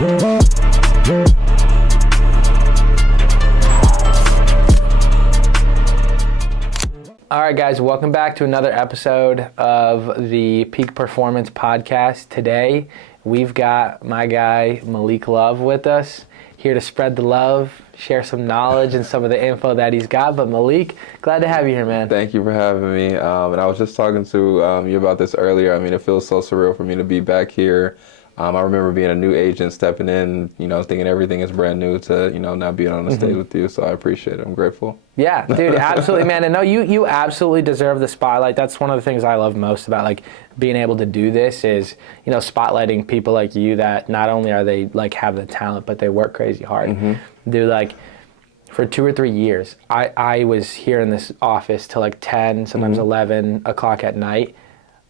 All right, guys, welcome back to another episode of the Peak Performance Podcast. Today, we've got my guy, Maliik Love, with us, here to spread the love, share some knowledge and some of the info that he's got. But Maliik, glad to have you here, man. Thank you for having me. And I was just talking to you about this earlier. I mean, it feels so surreal for me to be back here. I remember being a new agent, stepping in, thinking everything is brand new to, now being on the stage with you. So I appreciate it. I'm grateful. Yeah, dude, absolutely, man. And no, you absolutely deserve the spotlight. That's one of the things I love most about being able to do this is, spotlighting people like you that not only are they have the talent, but they work crazy hard. Mm-hmm. Dude, for 2 or 3 years, I was here in this office till 10, sometimes 11 o'clock at night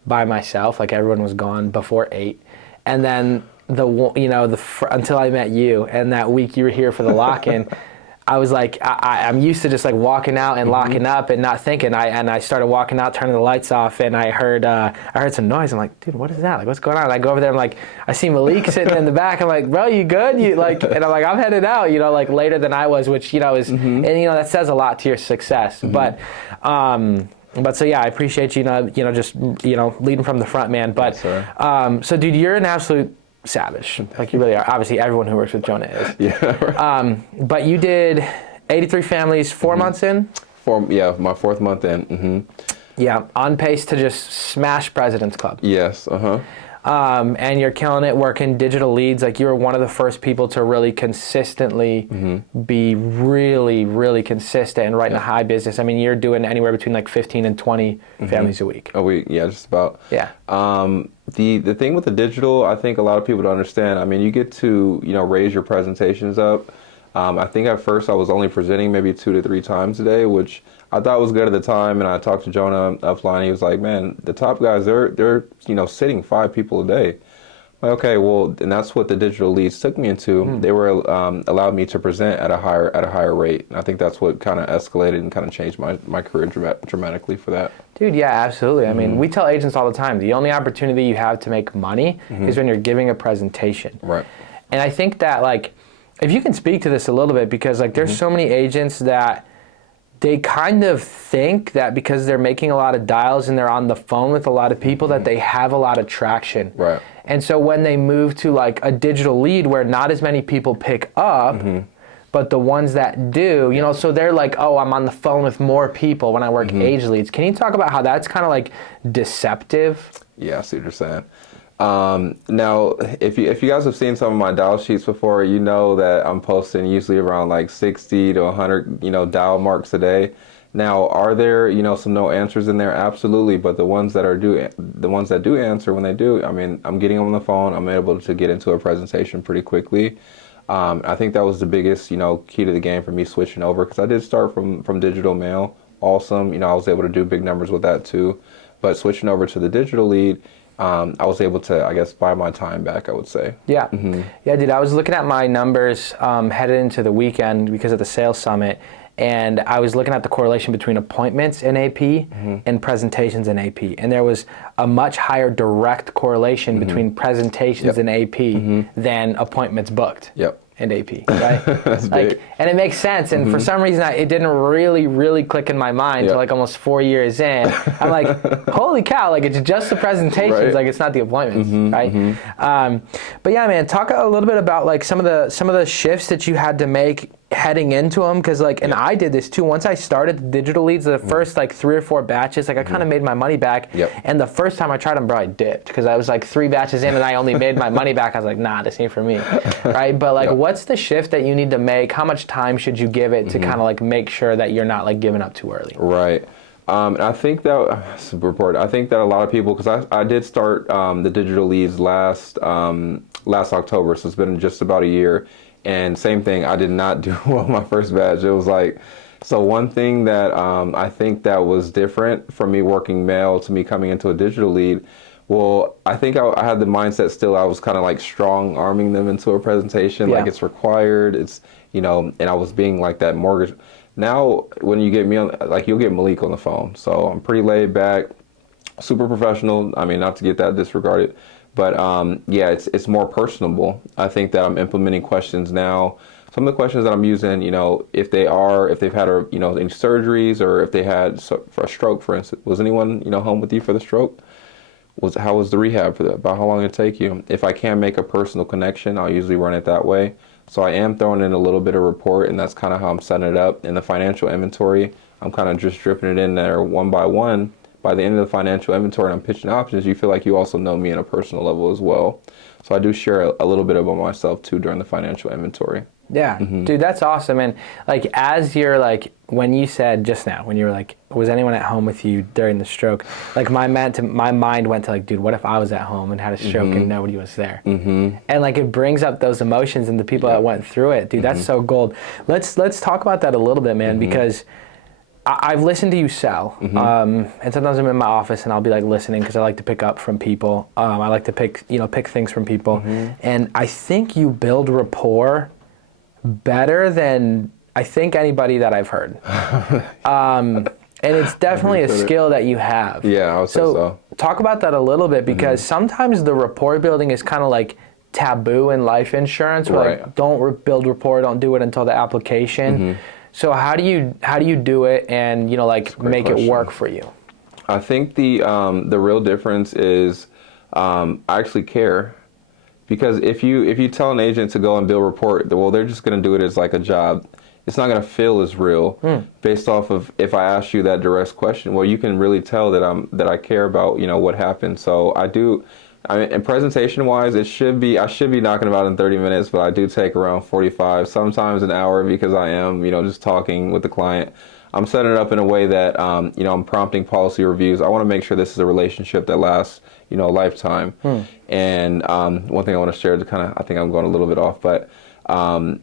by myself. Everyone was gone before 8. And then until I met you, and that week you were here for the lock-in, I was I'm used to just walking out and locking up and not thinking. I started walking out, turning the lights off, and I heard some noise. I'm like, dude, what is that? What's going on? And I go over there. I'm I see Maliik sitting in the back. I'm like, bro, you good? And I'm I'm headed out. Later than I was, which is, and that says a lot to your success. But so yeah, I appreciate you, just leading from the front, man. But yes, so dude, you're an absolute savage. You really are. Obviously, everyone who works with Jonah is. Yeah. Right. But you did 83 families, 4 months in. My 4th month in. Mm-hmm. Yeah, on pace to just smash President's Club. Yes. And you're killing it working digital leads. You were one of the first people to really consistently be really, really consistent and writing a high business. I mean, you're doing anywhere between 15 and 20 families a week. A week, yeah, just about. Yeah. The thing with the digital, I think a lot of people don't understand. I mean, you get to, raise your presentations up. I think at first I was only presenting maybe 2 to 3 times a day, which I thought was good at the time. And I talked to Jonah offline. He was like, man, the top guys, they're sitting 5 people a day. Okay, well, and that's what the digital leads took me into. They were allowed me to present at a higher rate. And I think that's what kind of escalated and kind of changed my career dramatically for that. Dude, yeah, absolutely. I mean, we tell agents all the time, the only opportunity you have to make money is when you're giving a presentation. Right. And I think that, if you can speak to this a little bit, because, there's so many agents that they kind of think that because they're making a lot of dials and they're on the phone with a lot of people that they have a lot of traction. Right. And so when they move to, a digital lead where not as many people pick up, but the ones that do, so they're oh, I'm on the phone with more people when I work age leads. Can you talk about how that's kind of deceptive? Yeah, I see what you're saying. Now, if you guys have seen some of my dial sheets before, you know that I'm posting usually around 60 to 100, dial marks a day. Now, are there, some no answers in there? Absolutely. But the ones that do answer when they do, I mean, I'm getting them on the phone. I'm able to get into a presentation pretty quickly. I think that was the biggest, key to the game for me switching over, because I did start from digital mail. Awesome. I was able to do big numbers with that too. But switching over to the digital lead, I was able to, I guess, buy my time back, I would say. Yeah. Yeah, dude, I was looking at my numbers headed into the weekend because of the sales summit, and I was looking at the correlation between appointments in AP and presentations in AP. And there was a much higher direct correlation between presentations in AP than appointments booked. Yep. And AP, right? That's big. And it makes sense. And for some reason, it didn't really click in my mind until almost 4 years in. I'm like, holy cow! It's just the presentations. Right. It's not the appointments, right? But yeah, man, talk a little bit about some of the shifts that you had to make heading into them, because and I did this too. Once I started the digital leads, the first 3 or 4 batches, I kind of made my money back. Yep. And the first time I tried them, bro, I dipped, because I was 3 batches in and I only made my money back. I was like, nah, this ain't for me, right? But what's the shift that you need to make? How much time should you give it to kind of make sure that you're not giving up too early? Right. And I think that super important. I think that a lot of people, because I did start the digital leads last October, so it's been just about a year. And same thing, I did not do well my first batch. It was so one thing that I think that was different from me working mail to me coming into a digital lead, well, I think I had the mindset still, I was kind of strong arming them into a presentation, it's required, it's, and I was being that mortgage. Now, when you get me on, you'll get Maliik on the phone. So I'm pretty laid back, super professional. I mean, not to get that disregarded, But yeah, it's more personable. I think that I'm implementing questions now. Some of the questions that I'm using, if they've had any surgeries, or if they had for a stroke, for instance. Was anyone home with you for the stroke? How was the rehab for that? About how long it take you? If I can make a personal connection, I'll usually run it that way. So I am throwing in a little bit of report, and that's kind of how I'm setting it up. In the financial inventory, I'm kind of just dripping it in there one by one. By the end of the financial inventory, and I'm pitching options, you feel like you also know me on a personal level as well. So I do share a little bit about myself too during the financial inventory. Yeah, dude, that's awesome. And like, as you're like, when you said just now, when you were like, was anyone at home with you during the stroke? Like, my mind went to like, dude, what if I was at home and had a stroke and nobody was there? And like, it brings up those emotions and the people that went through it, dude. That's so gold. Let's talk about that a little bit, man, because I've listened to you sell, and sometimes I'm in my office and I'll be like listening because I like to pick up from people. I like to pick things from people, and I think you build rapport better than I think anybody that I've heard. And it's definitely a skill that you have. Yeah, I would say so. Talk about that a little bit, because sometimes the rapport building is kind of like taboo in life insurance. Where like, don't build rapport, don't do it until the application. So how do you do it and like make it work for you? I think the real difference is I actually care. Because if you tell an agent to go and build rapport, well, they're just going to do it as like a job. It's not going to feel as real based off of if I ask you that direct question. Well, you can really tell that I care about what happened. So I do. I mean, and presentation wise, I should be knocking about in 30 minutes, but I do take around 45, sometimes an hour, because I am just talking with the client. I'm setting it up in a way that I'm prompting policy reviews. I want to make sure this is a relationship that lasts a lifetime. And one thing I want to share is I think I'm going a little bit off, but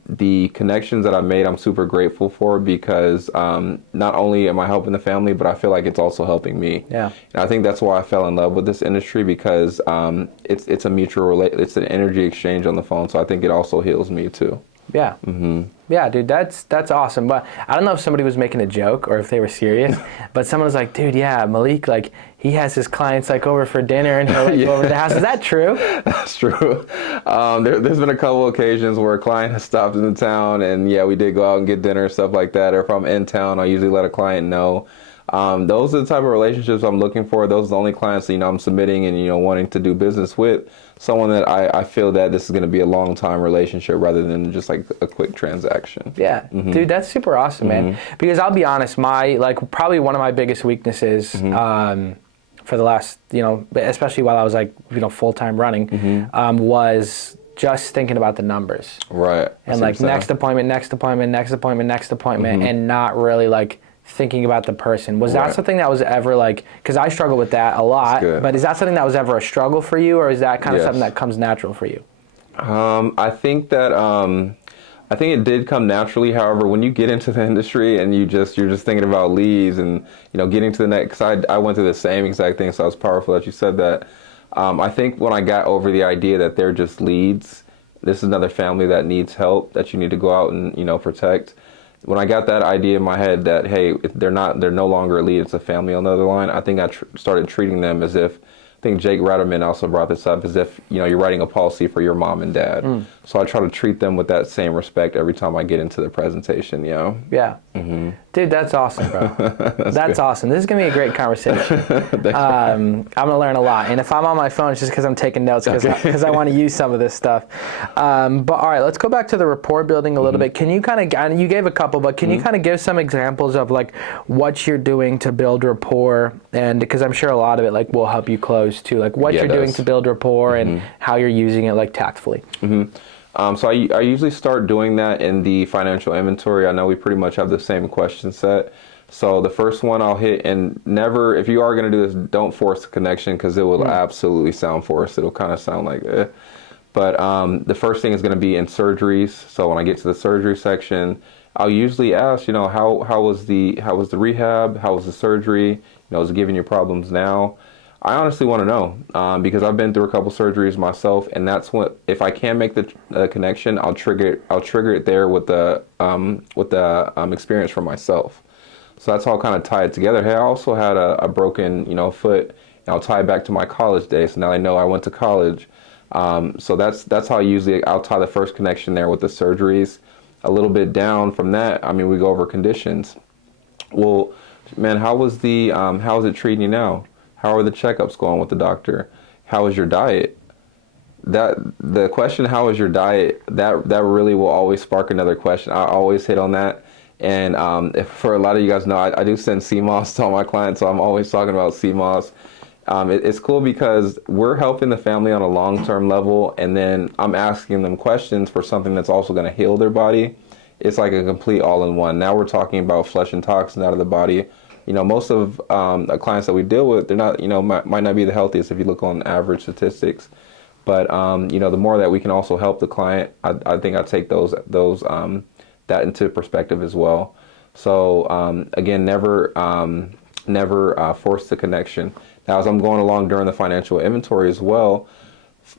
the connections that I made, I'm super grateful for, because not only am I helping the family, but I feel like it's also helping me. Yeah. And I think that's why I fell in love with this industry, because it's a mutual it's an energy exchange on the phone. So I think it also heals me too. Yeah. Yeah, dude, that's awesome. But I don't know if somebody was making a joke or if they were serious, but someone was like, dude, yeah, Maliik, like, he has his clients like over for dinner and he'll like go over to the house. Is that true? That's true. There's been a couple occasions where a client has stopped in the town, and yeah, we did go out and get dinner and stuff like that. Or if I'm in town, I usually let a client know. Those are the type of relationships I'm looking for. Those are the only clients that, I'm submitting and, wanting to do business with. Someone that I feel that this is going to be a long time relationship rather than just like a quick transaction. Yeah, dude, that's super awesome, man. Because I'll be honest, probably one of my biggest weaknesses for the last, especially while I was like, full-time running, was just thinking about the numbers. Right. And like next appointment, and not really like thinking about the person. Was that something that was ever like, because I struggle with that a lot, but is that something that was ever a struggle for you, or is that kind of something that comes natural for you? I think that I think it did come naturally. However, when you get into the industry and you're just thinking about leads and getting to the next, I went through the same exact thing, so it's powerful that you said that. I think when I got over the idea that they're just leads, this is another family that needs help that you need to go out and protect. When I got that idea in my head that, hey, they're no longer a lead, it's a family on the other line, I think I started treating them as if, I think Jake Ratterman also brought this up, as if, you're writing a policy for your mom and dad. So I try to treat them with that same respect every time I get into the presentation, Yeah. Dude, that's awesome, bro. That's awesome. This is going to be a great conversation. I'm going to learn a lot. And if I'm on my phone, it's just because I'm taking notes, because I want to use some of this stuff. But all right, let's go back to the rapport building a little bit. Can you you gave a couple, but can you kind of give some examples of like what you're doing to build rapport? And because I'm sure a lot of it like will help you close too. Like what you're doing to build rapport and how you're using it like tactfully. So I usually start doing that in the financial inventory. I know we pretty much have the same question set. So the first one I'll hit, and never, if you are going to do this, don't force the connection, because it will absolutely sound forced. It'll kind of sound like eh. But the first thing is going to be in surgeries. So when I get to the surgery section, I'll usually ask, how was the rehab? How was the surgery? Is it giving you problems now? I honestly want to know, because I've been through a couple surgeries myself, and that's what, if I can make the connection, I'll trigger it there with the experience for myself. So that's all kind of tied together. Hey, I also had a broken foot I'll tie it back to my college days. So now I know I went to college. So that's how usually I'll tie the first connection there with the surgeries. A little bit down from that, I mean, we go over conditions. Well, man, how is it treating you now? How are the checkups going with the doctor? How is your diet? That the question, how is your diet? That really will always spark another question. I always hit on that. And if, for a lot of you guys know, I do send CMOS to all my clients, so I'm always talking about CMOS. It's cool because we're helping the family on a long-term level, and then I'm asking them questions for something that's also going to heal their body. It's like a complete all-in-one. Now we're talking about flushing toxins out of the body. You know, most of the clients that we deal with, they're not, might not be the healthiest if you look on average statistics. But the more that we can also help the client, I think I take that into perspective as well. So again, never force the connection. Now, as I'm going along during the financial inventory as well,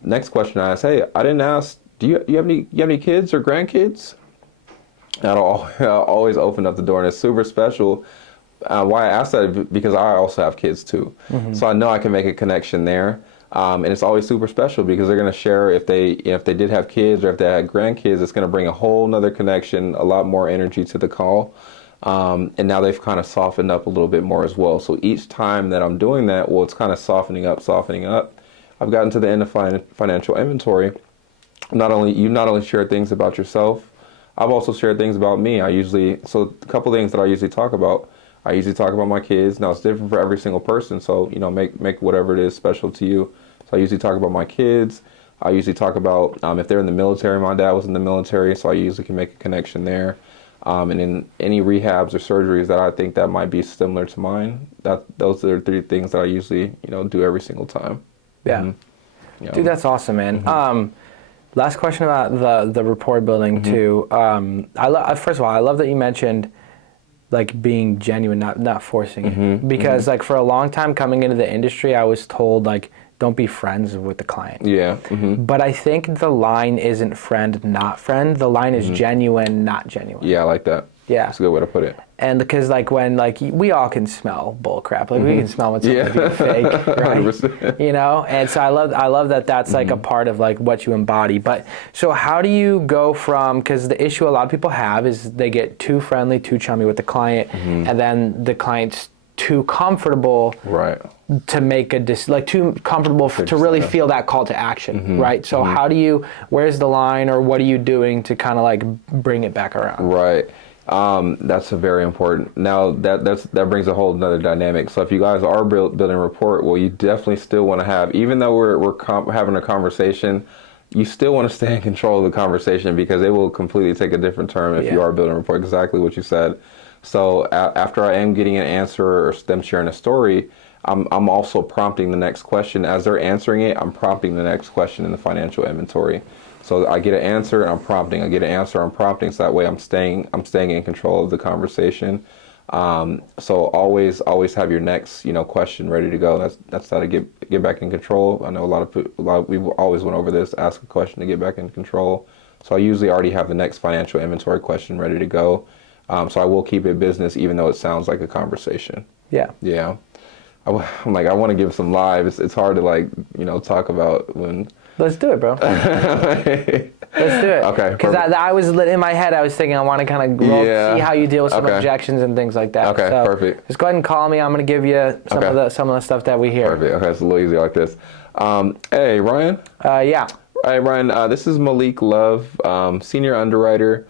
next question I ask, hey, I didn't ask, do you have any kids or grandkids? I'll always open up the door, and it's super special. Why I ask that, because I also have kids too. Mm-hmm. So I know I can make a connection there. And it's always super special because they're going to share if they did have kids or if they had grandkids, it's going to bring a whole nother connection, a lot more energy to the call. And now they've kind of softened up a little bit more as well. So each time that I'm doing that, well, it's kind of softening up. I've gotten to the end of financial inventory. You not only share things about yourself, I've also shared things about me. So a couple things that I usually talk about. I usually talk about my kids. Now it's different for every single person, so make whatever it is special to you. So I usually talk about my kids. I usually talk about if they're in the military. My dad was in the military, so I usually can make a connection there. And in any rehabs or surgeries that I think that might be similar to mine, those are the three things that I usually do every single time. Yeah, mm-hmm. Dude, that's awesome, man. Mm-hmm. Last question about the rapport building mm-hmm. too. First of all, I love that you mentioned like being genuine, not forcing it. Mm-hmm. Because mm-hmm. like for a long time coming into the industry, I was told like, don't be friends with the client. Yeah. Mm-hmm. But I think the line isn't friend, not friend. The line is genuine, not genuine. Yeah, I like that. Yeah. That's a good way to put it. And because like when like we all can smell bull crap. Like we can smell when something's being fake, right? 100%. And so I love that that's like a part of like what you embody. But so how do you go from, because the issue a lot of people have is they get too friendly, too chummy with the client, and then the client's too comfortable to make too comfortable to really feel that call to action, right? So where's the line, or what are you doing to kind of like bring it back around? Right. That's a very important. Now that brings a whole another dynamic. So if you guys are building rapport, well, you definitely still want to have, even though we're having a conversation, you still want to stay in control of the conversation, because it will completely take a different turn if you are building rapport. Exactly what you said. So after I am getting an answer or them sharing a story, I'm also prompting the next question. As they're answering it, I'm prompting the next question in the financial inventory. So I get an answer and I'm prompting. I get an answer, I'm prompting. So that way I'm staying in control of the conversation. So always have your next question ready to go. That's how to get back in control. I know a lot of people always went over this. Ask a question to get back in control. So I usually already have the next financial inventory question ready to go. So I will keep it business, even though it sounds like a conversation. Yeah. Yeah. I'm like, I want to give some live. It's hard to talk about when. Let's do it, bro. Let's do it. Okay. Because I was in my head, I was thinking I want to kind of see how you deal with some objections and things like that. Okay. So perfect. Just go ahead and call me. I'm going to give you some of the stuff that we hear. Perfect. Okay. It's a little easier like this. Hey, Ryan. Yeah. All right, Ryan. This is Maliik Love, senior underwriter.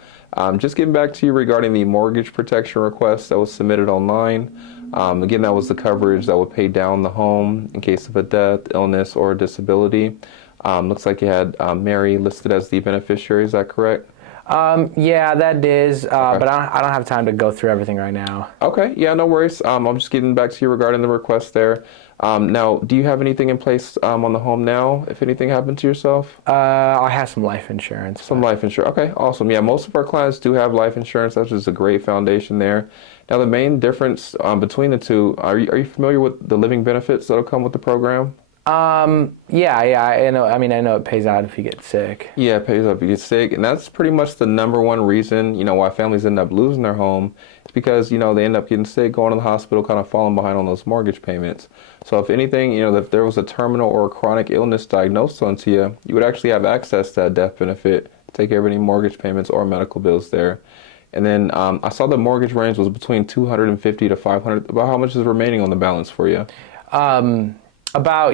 Just getting back to you regarding the mortgage protection request that was submitted online. Again, that was the coverage that would pay down the home in case of a death, illness, or disability. Looks like you had Mary listed as the beneficiary. Is that correct? Yeah, that is. But I don't have time to go through everything right now. Okay. Yeah, no worries. I'm just getting back to you regarding the request there. Now, do you have anything in place on the home now, if anything happened to yourself? I have some life insurance. Some life insurance. Okay, awesome. Yeah, most of our clients do have life insurance. That's just a great foundation there. Now, the main difference between the two, are you familiar with the living benefits that'll come with the program? Yeah, I know. I mean, I know it pays out if you get sick. Yeah, it pays out if you get sick, and that's pretty much the number one reason, why families end up losing their home, is because, they end up getting sick, going to the hospital, kind of falling behind on those mortgage payments. So if anything, if there was a terminal or a chronic illness diagnosed onto you, you would actually have access to that death benefit, take care of any mortgage payments or medical bills there. And then I saw the mortgage range was between 250 to 500. About how much is remaining on the balance for you? About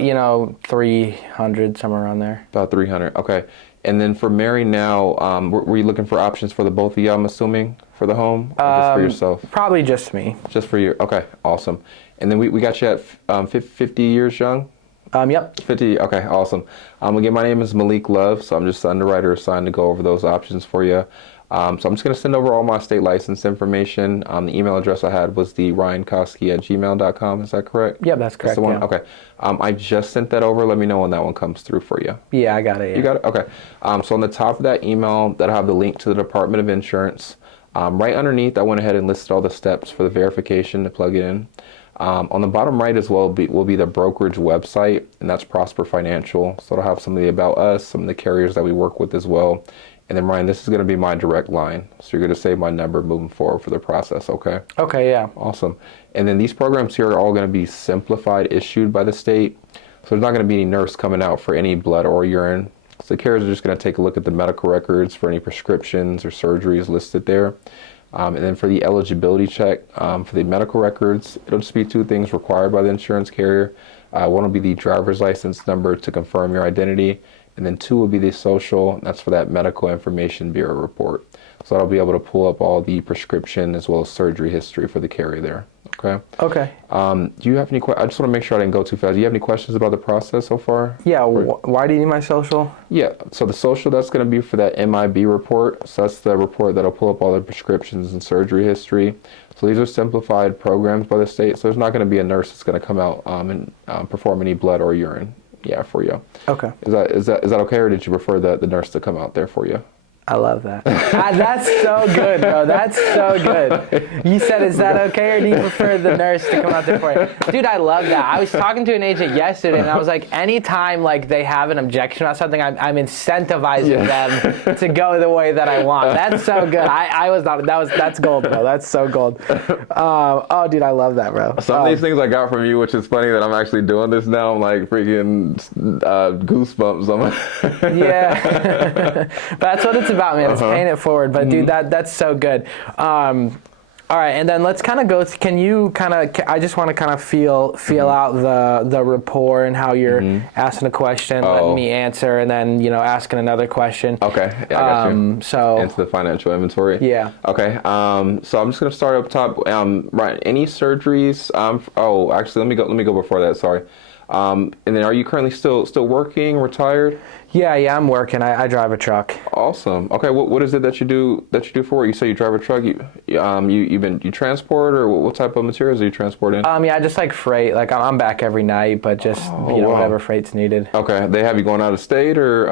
300, somewhere around there. About 300. Okay. And then for Mary now, were you looking for options for the both of you, I'm assuming, for the home? Or just for yourself? Probably just me. Just for you. Okay, awesome. And then we got you at 50 years young? Yep. 50, okay, awesome. Again, my name is Maliik Love, so I'm just the underwriter assigned to go over those options for you. So I'm just going to send over all my state license information. The email address I had was the ryankoske@gmail.com. Is that correct? Yep, that's correct. That's the one? Yeah. Okay. I just sent that over. Let me know when that one comes through for you. Yeah, I got it. Yeah. You got it? Okay. So on the top of that email, that'll have the link to the Department of Insurance. Right underneath, I went ahead and listed all the steps for the verification to plug it in. On the bottom right as well will be the brokerage website, and that's Prosper Financial. So it'll have some of the about us, some of the carriers that we work with as well. And then, Ryan, this is going to be my direct line. So you're going to save my number moving forward for the process, okay? Okay, yeah. Awesome. And then these programs here are all going to be simplified, issued by the state. So there's not going to be any nurse coming out for any blood or urine. So the carriers are just going to take a look at the medical records for any prescriptions or surgeries listed there. And then for the eligibility check, for the medical records, it'll just be two things required by the insurance carrier. One will be the driver's license number to confirm your identity. And then two will be the social, that's for that medical information bureau report. So I'll be able to pull up all the prescription as well as surgery history for the carrier there. Okay. Okay. Do you have any questions? I just want to make sure I didn't go too fast. Do you have any questions about the process so far? Yeah. Why do you need my social? Yeah. So the social, that's going to be for that MIB report. So that's the report that'll pull up all the prescriptions and surgery history. So these are simplified programs by the state. So there's not going to be a nurse that's going to come out and perform any blood or urine. Yeah, for you. Okay. Is that okay, or did you prefer the nurse to come out there for you? I love that. That's so good, bro. That's so good. You said, is that okay, or do you prefer the nurse to come out there for you? Dude, I love that. I was talking to an agent yesterday, and I was like, anytime they have an objection about something, I'm incentivizing them to go the way that I want. That's so good. That's gold, bro. That's so gold. Oh, dude, I love that, bro. Some of these things I got from you, which is funny that I'm actually doing this now. I'm like freaking goosebumps. Yeah. But that's what it's about, man. It's paying it forward. But dude, that's so good. All right, and then let's kind of go. Can you kind of? I just want to kind of feel out the rapport and how you're asking a question, letting me answer, and then asking another question. Okay, yeah, I got you. So into the financial inventory. Yeah. Okay. So I'm just gonna start up top. Right. Any surgeries? Oh, actually, let me go before that. Sorry. And then, are you currently still working? Retired? Yeah, I'm working. I drive a truck. Awesome. Okay, what is it that you do for work? You say you drive a truck. You transport, or what type of materials are you transporting? Yeah, just like freight. Like I'm back every night, but just whatever freight's needed. Okay, they have you going out of state or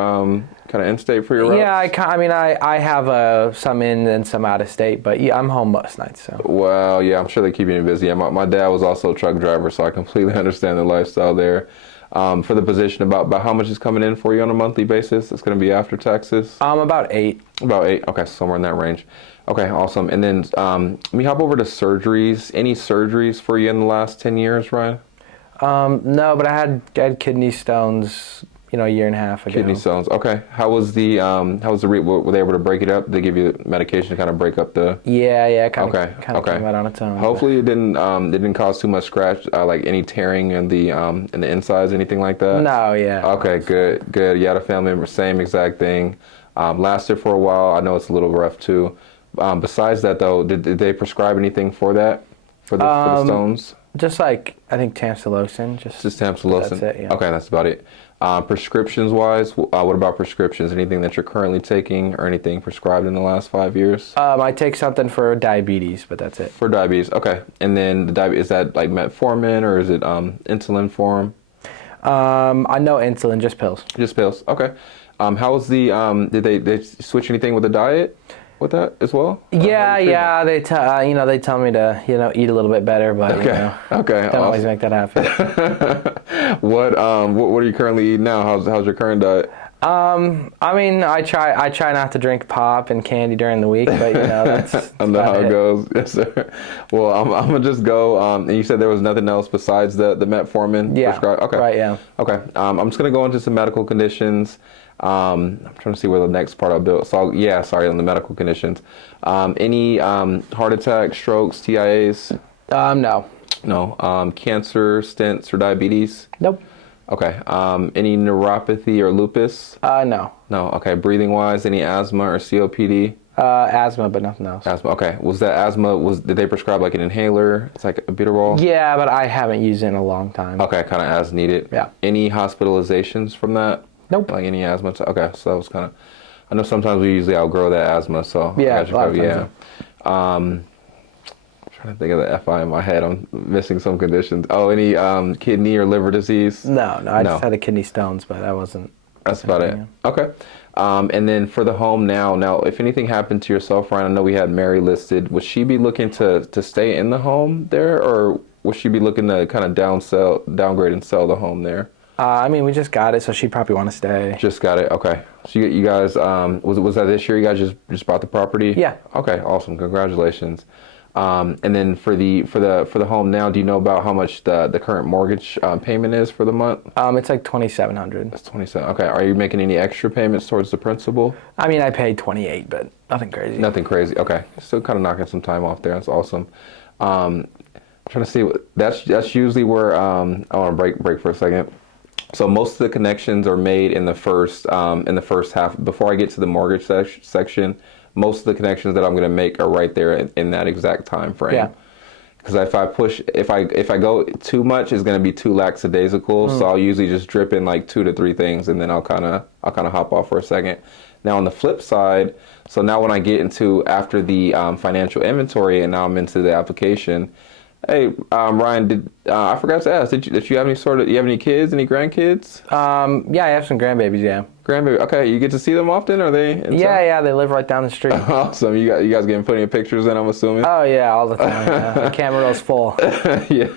kind of in state for your routes? Yeah, I have some in and some out of state, but yeah, I'm home most nights. So. Well, yeah, I'm sure they keep you busy. Yeah, my dad was also a truck driver, so I completely understand the lifestyle there. For the position, about how much is coming in for you on a monthly basis? It's going to be after taxes? About 8. About 8. Okay, so somewhere in that range. Okay, awesome. And then let me hop over to surgeries. Any surgeries for you in the last 10 years, Ryan? No, but I had kidney stones, a year and a half ago. Kidney stones. Okay. How was the were they able to break it up? Did they give you medication to kind of break up the? Yeah. Kind of came out on its own. Hopefully it didn't cause too much scratch, like any tearing in the insides, anything like that. No, yeah. Okay, good. You had a family member, same exact thing. Lasted for a while. I know it's a little rough too. Besides that though, did they prescribe anything for that? For the stones? Just like I think tamsulosin. Just tamsulosin. That's it. Yeah. Okay, that's about it. Prescriptions wise, what about prescriptions? Anything that you're currently taking or anything prescribed in the last 5 years? I take something for diabetes, but that's it. For diabetes, okay. And then the diabetes, is that like metformin or is it insulin form? I know insulin, just pills. Just pills, okay. How was the, did they switch anything with the diet? With that as well? Yeah. They tell me to eat a little bit better, but okay. Don't always make that happen. What are you currently eating now? How's your current diet? I mean, I try not to drink pop and candy during the week, but that's I know how about it goes. Yes, sir. Well, I'm gonna just go. And you said there was nothing else besides the metformin Yeah. prescribed. Okay. Right. Yeah. Okay. I'm just gonna go into some medical conditions. I'm trying to see where the next part I'll build. So yeah, sorry, on the medical conditions. Any heart attack, strokes, TIAs? No. No. Cancer, stents, or diabetes? Nope. Okay. Any neuropathy or lupus? No. No. Okay. Breathing wise, any asthma or COPD? Asthma, but nothing else. Asthma. Okay. Was that asthma? Did they prescribe like an inhaler? It's like a albuterol. Yeah, but I haven't used it in a long time. Okay. Kind of as needed. Yeah. Any hospitalizations from that? Nope. Like any asthma? Okay. So that was kind of. I know sometimes we usually outgrow that asthma. So Yeah. I got you covered, yeah. Trying to think of the FI in my head. I'm missing some conditions. Oh, any kidney or liver disease? No. I just had a kidney stones, but that wasn't. That's about it. Okay. And then for the home now, if anything happened to yourself, Ryan, I know we had Mary listed. Would she be looking to stay in the home there, or would she be looking to kind of downgrade and sell the home there? I mean, we just got it, so she'd probably want to stay. Just got it. Okay. So you guys, was that this year? You guys just bought the property? Yeah. Okay. Awesome. Congratulations. And then for the home now, do you know about how much the current mortgage payment is for the month? It's like $2,700. It's 27. Okay. Are you making any extra payments towards the principal? I mean, I paid 28, but nothing crazy. Nothing crazy. Okay. Still kind of knocking some time off there. That's awesome. Trying to see that's usually where I want to break for a second. So most of the connections are made in the first half. Before I get to the mortgage section, most of the connections that I'm going to make are right there in that exact time frame. Yeah. Because if I go too much, it's going to be too lackadaisical. So I'll usually just drip in like 2 to 3 things, and then I'll kind of hop off for a second. Now on the flip side, so now when I get into after the financial inventory, and now I'm into the application. Hey, Ryan, I forgot to ask, did you have any kids, any grandkids? Yeah, I have some grandbabies, yeah. Grandbaby, okay, you get to see them often? Are they in town? Yeah, they live right down the street. Awesome, you guys getting plenty of pictures in, I'm assuming? Oh, yeah, all the time. The camera roll's full. Yeah,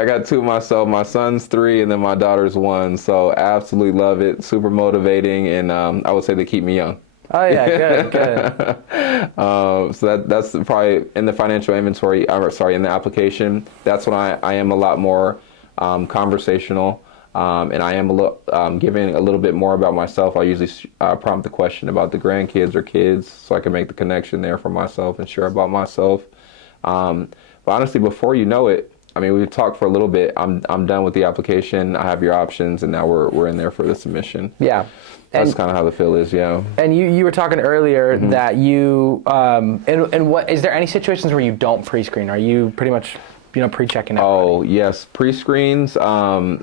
I got 2 myself. My son's 3, and then my daughter's 1, so absolutely love it, super motivating, and I would say they keep me young. Oh, yeah, good. So that's probably in the financial inventory, in the application, that's when I am a lot more conversational, and I am giving a little bit more about myself. I usually prompt the question about the grandkids or kids so I can make the connection there for myself and share about myself. But honestly, before you know it, I mean, we've talked for a little bit. I'm done with the application. I have your options, and now we're in there for the submission. Yeah. That's kind of how the feel is, yeah. And you were talking earlier that you and what is there any situations where you don't pre-screen? Are you pretty much pre-checking out? Oh yes, pre-screens. I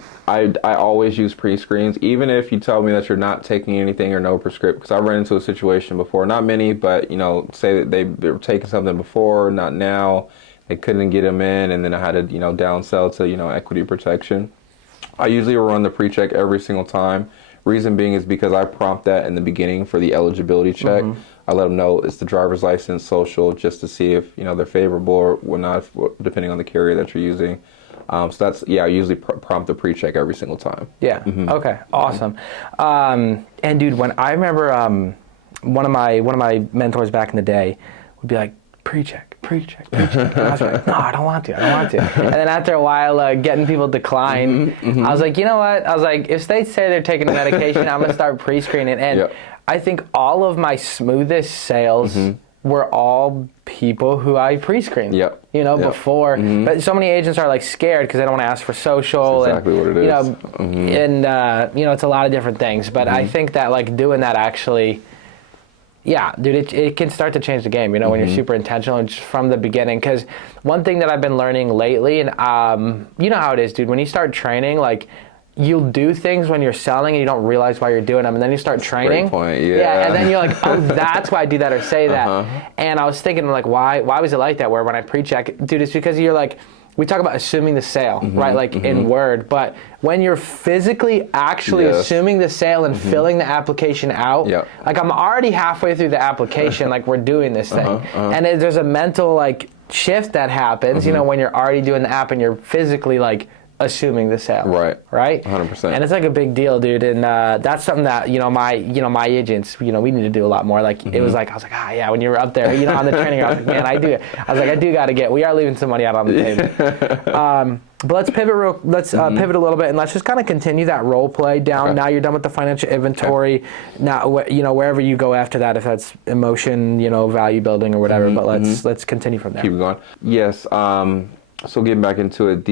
always use pre-screens, even if you tell me that you're not taking anything or no prescription. Because I ran into a situation before, not many, but say that they were taking something before, not now. They couldn't get them in, and then I had to downsell to equity protection. I usually run the pre-check every single time. Reason being is because I prompt that in the beginning for the eligibility check. I let them know it's the driver's license, social, just to see if they're favorable or not, depending on the carrier that you're using. So that's I usually prompt the pre-check every single time. Yeah. Okay. Awesome. And dude, when I remember one of my mentors back in the day would be like, pre-check. And I was like, no, I don't want to. And then after a while, getting people decline, I was like, you know what? I was like, if they say they're taking a medication, I'm going to start pre-screening. And I think all of my smoothest sales were all people who I pre-screened, before. But so many agents are like scared because they don't want to ask for social. That's exactly what it is. And it's a lot of different things. But I think that like doing that actually... Yeah, dude, it can start to change the game, when you're super intentional and just from the beginning. Because one thing that I've been learning lately, and you know how it is, dude, when you start training, like, you'll do things when you're selling and you don't realize why you're doing them, and then you start training. Great point, yeah. And then you're like, oh, that's why I do that or say that. And I was thinking, like, why was it like that? Where when I pre-check, dude, it's because you're like, we talk about assuming the sale, right? Like in Word, but when you're physically actually assuming the sale and filling the application out, like I'm already halfway through the application, like we're doing this thing. And there's a mental like shift that happens, when you're already doing the app and you're physically like assuming the sale. Right. 100%. And it's like a big deal, dude. And that's something that my agents, we need to do a lot more. Like it was like I was like, yeah, when you were up there, on the training, I was like, man, I do got to get. We are leaving some money out on the table. But let's pivot. Pivot a little bit, and let's just kind of continue that role play down. Okay. Now you're done with the financial inventory. Okay. Now, wherever you go after that, if that's emotion, value building or whatever. But let's continue from there. Keep going. Yes. So getting back into it,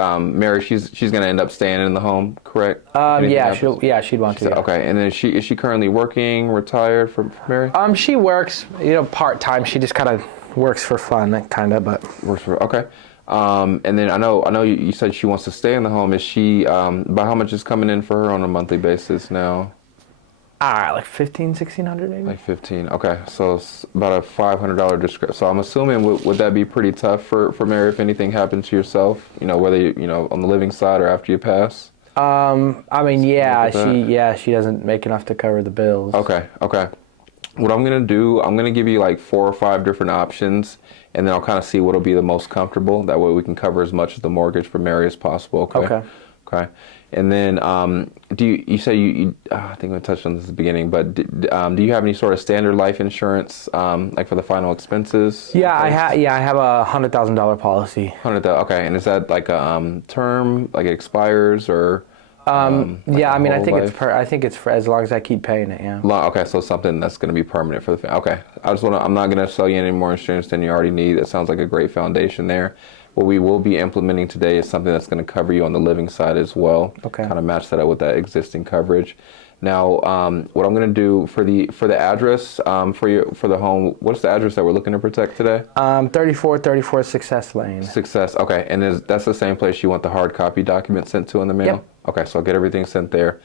Mary, she's going to end up staying in the home, correct? She'd want to. Yeah. Okay, and then is she currently working, retired from Mary? She works, part time. She just kind of works for fun, kind of, but works for okay. And then I know you said she wants to stay in the home. Is she about how much is coming in for her on a monthly basis now? Like $1,500-$1,600 maybe. Like 15. Okay, so it's about a $500 discrepancy. So I'm assuming would that be pretty tough for Mary if anything happened to yourself? Whether on the living side or after you pass. She doesn't make enough to cover the bills. Okay. What I'm gonna do, I'm gonna give you like 4 or 5 different options, and then I'll kind of see what'll be the most comfortable. That way we can cover as much of the mortgage for Mary as possible. Okay. And then, you say you I think I touched on this at the beginning, but do you have any sort of standard life insurance, like for the final expenses? Yeah, I have a $100,000 policy. Okay, and is that like a term, like it expires or? I think it's for as long as I keep paying it. Yeah. Okay, so something that's going to be permanent for the family. Okay, I'm not going to sell you any more insurance than you already need. It sounds like a great foundation there. What we will be implementing today is something that's going to cover you on the living side as well. Okay. Kind of match that up with that existing coverage. Now, what I'm going to do for the address for the home, what's the address that we're looking to protect today? 3434 Success Lane. Success. Okay, and that's the same place you want the hard copy document sent to in the mail? Yep. Okay, so I'll get everything sent there.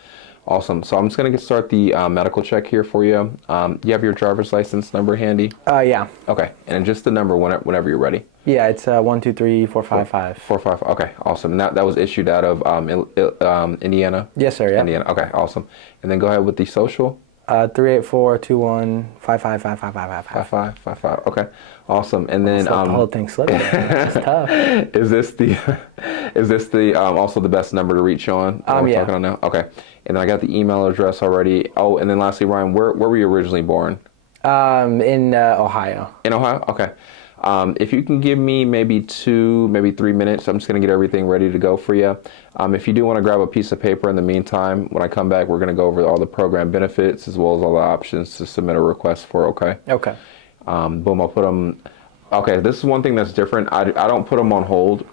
Awesome. So I'm just going to start the medical check here for you. You have your driver's license number handy? Yeah. Okay, and just the number whenever you're ready. Yeah, it's 123455. 455. Okay, awesome. And that was issued out of Indiana? Yes, sir. Yeah. Indiana. Okay, awesome. And then go ahead with the social. 384-21-55-55-55. Okay, awesome. And then the whole thing slipped. It's tough. Is this the also the best number to reach you on? Yeah. Talking on now. Okay. And then I got the email address already. Oh, and then lastly, Ryan, where were you originally born? In Ohio. In Ohio? Okay. If you can give me maybe 3 minutes, I'm just going to get everything ready to go for you. If you do want to grab a piece of paper in the meantime, when I come back, we're going to go over all the program benefits as well as all the options to submit a request for, okay? Okay. Boom, I'll put them. Okay, this is one thing that's different. I don't put them on hold.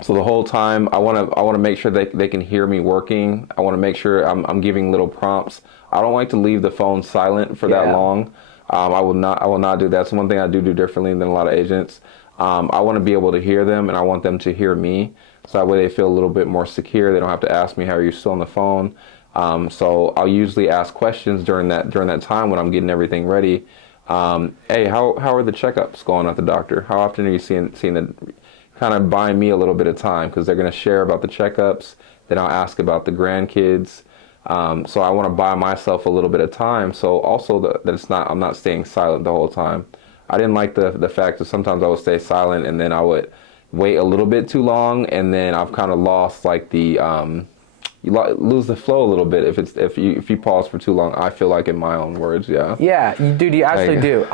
So the whole time, I want to make sure they can hear me working. I want to make sure I'm giving little prompts. I don't like to leave the phone silent for that long. I will not do that. That's one thing I do differently than a lot of agents. I want to be able to hear them, and I want them to hear me, so that way they feel a little bit more secure. They don't have to ask me, "How are you still on the phone?" So I'll usually ask questions during that time when I'm getting everything ready. Hey, how are the checkups going at the doctor? How often are you seeing the kind of buying me a little bit of time, because they're going to share about the checkups. Then I'll ask about the grandkids. So I want to buy myself a little bit of time. So also that I'm not staying silent the whole time. I didn't like the fact that sometimes I would stay silent and then I would wait a little bit too long, and then I've kind of lost like you lose the flow a little bit if you pause for too long. I feel like in my own words, yeah. Yeah, you absolutely do.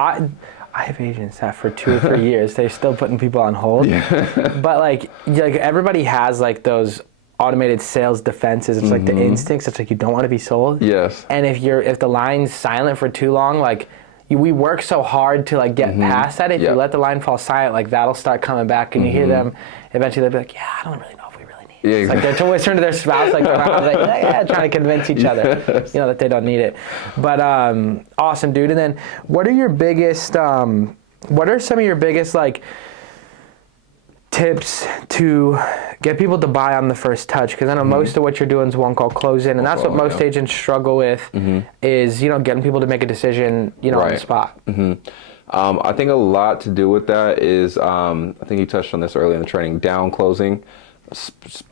I have agents that for 2 or 3 years they're still putting people on hold. Yeah. But like everybody has like those automated sales defenses. It's like the instincts. It's like you don't want to be sold. Yes. And if the line's silent for too long, like we work so hard to like get past that. If you let the line fall silent, like that'll start coming back, and you hear them. Eventually they'll be like, "Yeah, I don't really know if we really need it." Yeah, exactly. Like they're always turning to their spouse, like they're trying to convince each other, that they don't need it. But awesome, dude. And then what are your biggest? What are some of your biggest like tips to get people to buy on the first touch? Because I know most of what you're doing is one call close-in, and that's what most agents struggle with is getting people to make a decision on the spot. I think a lot to do with that is I think you touched on this earlier in the training, down closing.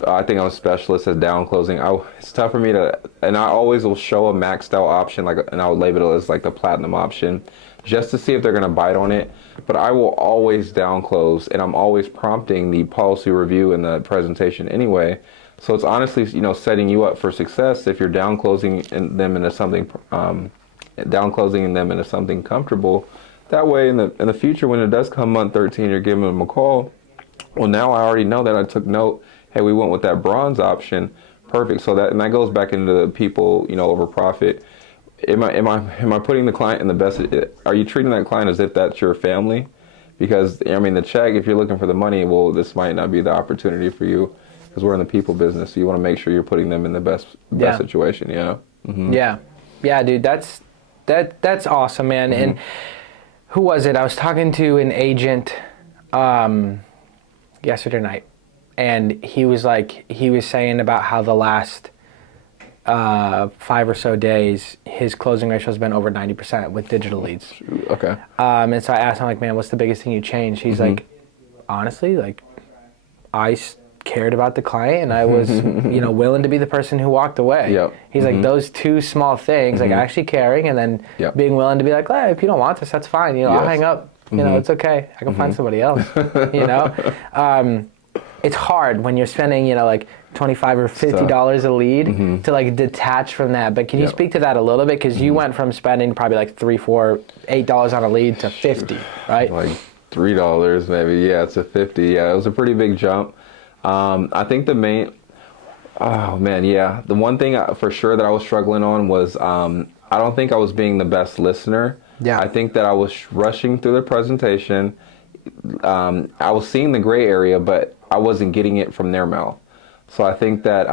I think I'm a specialist at down closing. It's tough for me to, and I always will show a maxed out option, and I would label it as like the platinum option. just to see if they're going to bite on it. But I will always down close, and I'm always prompting the policy review in the presentation anyway. So it's honestly, setting you up for success if you're down closing them into something, comfortable. That way, in the future, when it does come month 13, you're giving them a call. Well, now I already know that I took note. Hey, we went with that bronze option. Perfect. So that goes back into the people, over profit. Am I putting the client in the best? Are you treating that client as if that's your family? Because the check, if you're looking for the money, well, this might not be the opportunity for you, because we're in the people business. So you want to make sure you're putting them in the best situation. Yeah. Mm-hmm. Yeah, dude. That's awesome, man. Mm-hmm. And who was it? I was talking to an agent yesterday night, and he was saying about how the last 5 or so days his closing ratio has been over 90% with digital leads. Okay. And so I asked him, like, man, what's the biggest thing you changed? He's like, honestly, like, I cared about the client, and I was willing to be the person who walked away. Yep. He's like, those two small things, like actually caring, and then being willing to be like, hey, if you don't want this, that's fine. I'll hang up. It's okay. I can find somebody else. It's hard when you're spending, like $25 or $50 a lead to like detach from that. But can you speak to that a little bit? Because you went from spending probably like $3, $4, $8 on a lead to 50, right? Like $3 maybe. Yeah, to 50. Yeah, it was a pretty big jump. I think the one thing for sure that I was struggling on was I don't think I was being the best listener. Yeah. I think that I was rushing through the presentation. I was seeing the gray area, but I wasn't getting it from their mouth. So I think that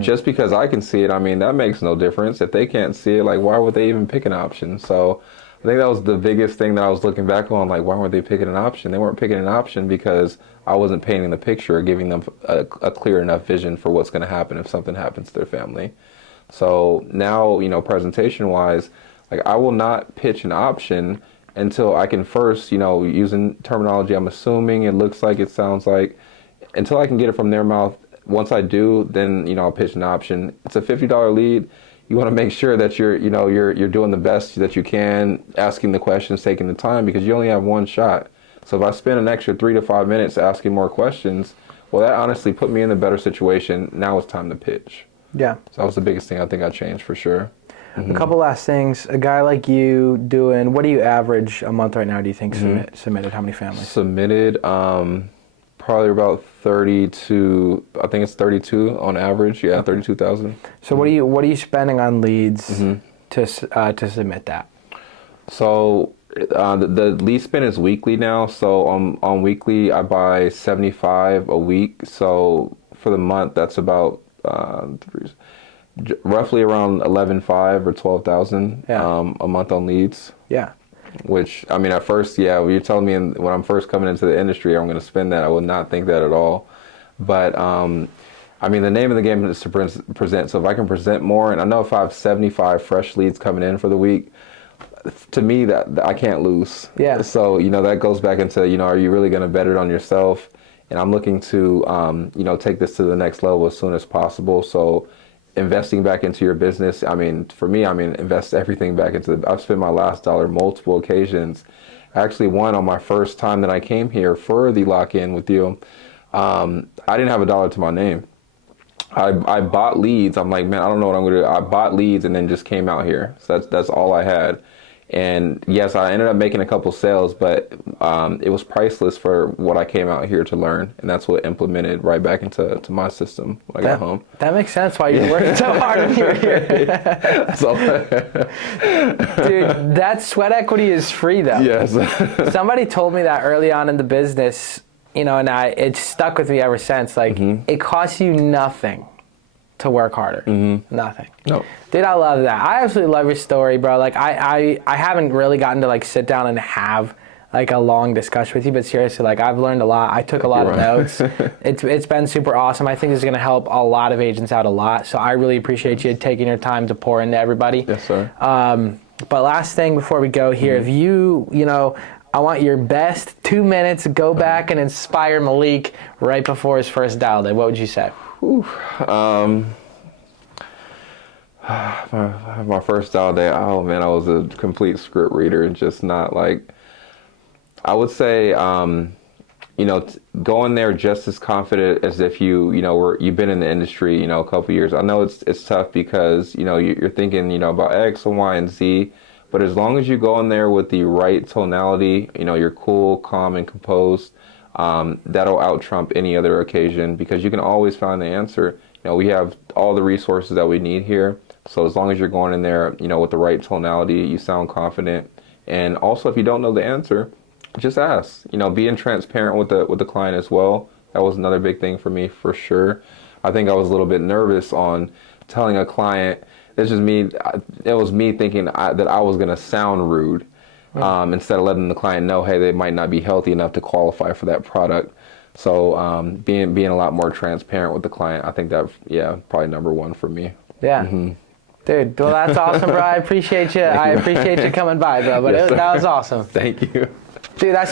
just because I can see it, that makes no difference. If they can't see it, like, why would they even pick an option? So I think that was the biggest thing that I was looking back on, like, why weren't they picking an option? They weren't picking an option because I wasn't painting the picture or giving them a clear enough vision for what's going to happen if something happens to their family. So now, presentation-wise, like, I will not pitch an option until I can first, using terminology I'm assuming, it looks like, it sounds like, until I can get it from their mouth. Once I do, then, I'll pitch an option. It's a $50 lead. You want to make sure that you're doing the best that you can, asking the questions, taking the time, because you only have one shot. So if I spend an extra 3 to 5 minutes asking more questions, well, that honestly put me in a better situation. Now it's time to pitch. Yeah. So that was the biggest thing I think I changed for sure. A couple last things. A guy like you doing, what do you average a month right now, do you think, submitted? How many families? Submitted, probably about 32, I think it's 32 on average. Yeah, 32,000. So what are you spending on leads to submit that? So the lead spend is weekly now. So on weekly, I buy 75 a week. So for the month, that's about roughly around 11,500 or 12,000 a month on leads. Yeah. Which, at first, you're telling me when I'm first coming into the industry, I'm going to spend that. I would not think that at all. But, the name of the game is to present. So if I can present more, and I know if I have 75 fresh leads coming in for the week, to me, that I can't lose. Yeah. So, that goes back into, are you really going to bet it on yourself? And I'm looking to, take this to the next level as soon as possible. So investing back into your business, for me, invest everything back into I've spent my last dollar multiple occasions. Actually, one on my first time that I came here for the lock-in with you, I didn't have a dollar to my name. I bought leads. I'm like, man, I don't know what I'm going to do. I bought leads and then just came out here. So that's all I had. And yes, I ended up making a couple sales, but it was priceless for what I came out here to learn. And that's what implemented right back into my system when I got home. That makes sense why you're working so hard when you're here. Dude, that sweat equity is free though. Yes. Somebody told me that early on in the business, and it's stuck with me ever since. Like, it costs you nothing to work harder. Nothing. No. Dude, I love that. I absolutely love your story, bro. Like, I haven't really gotten to like sit down and have like a long discussion with you, but seriously, like, I've learned a lot. I took a lot of notes. It's been super awesome. I think this is going to help a lot of agents out a lot. So I really appreciate you taking your time to pour into everybody. Yes, sir. But last thing before we go here, if I want your best 2 minutes, go back and inspire Maliik right before his first dial day, what would you say? My first dial day, oh man, I was a complete script reader and just not like, I would say, go in there just as confident as if you've been in the industry, a couple years. I know it's tough because, you're thinking, about X and Y and Z, but as long as you go in there with the right tonality, you're cool, calm, and composed, that'll out-trump any other occasion because you can always find the answer. We have all the resources that we need here. So as long as you're going in there, with the right tonality, you sound confident. And also, if you don't know the answer, just ask. Being transparent with the client as well. That was another big thing for me, for sure. I think I was a little bit nervous on telling a client. This is me. It was me thinking that I was going to sound rude, instead of letting the client know, hey, they might not be healthy enough to qualify for that product. So being a lot more transparent with the client, I think that, yeah, probably number one for me. Yeah. Dude, well, that's awesome, bro. I appreciate you. I appreciate you coming by, bro. But Yes, that was awesome. Thank you. Dude, that's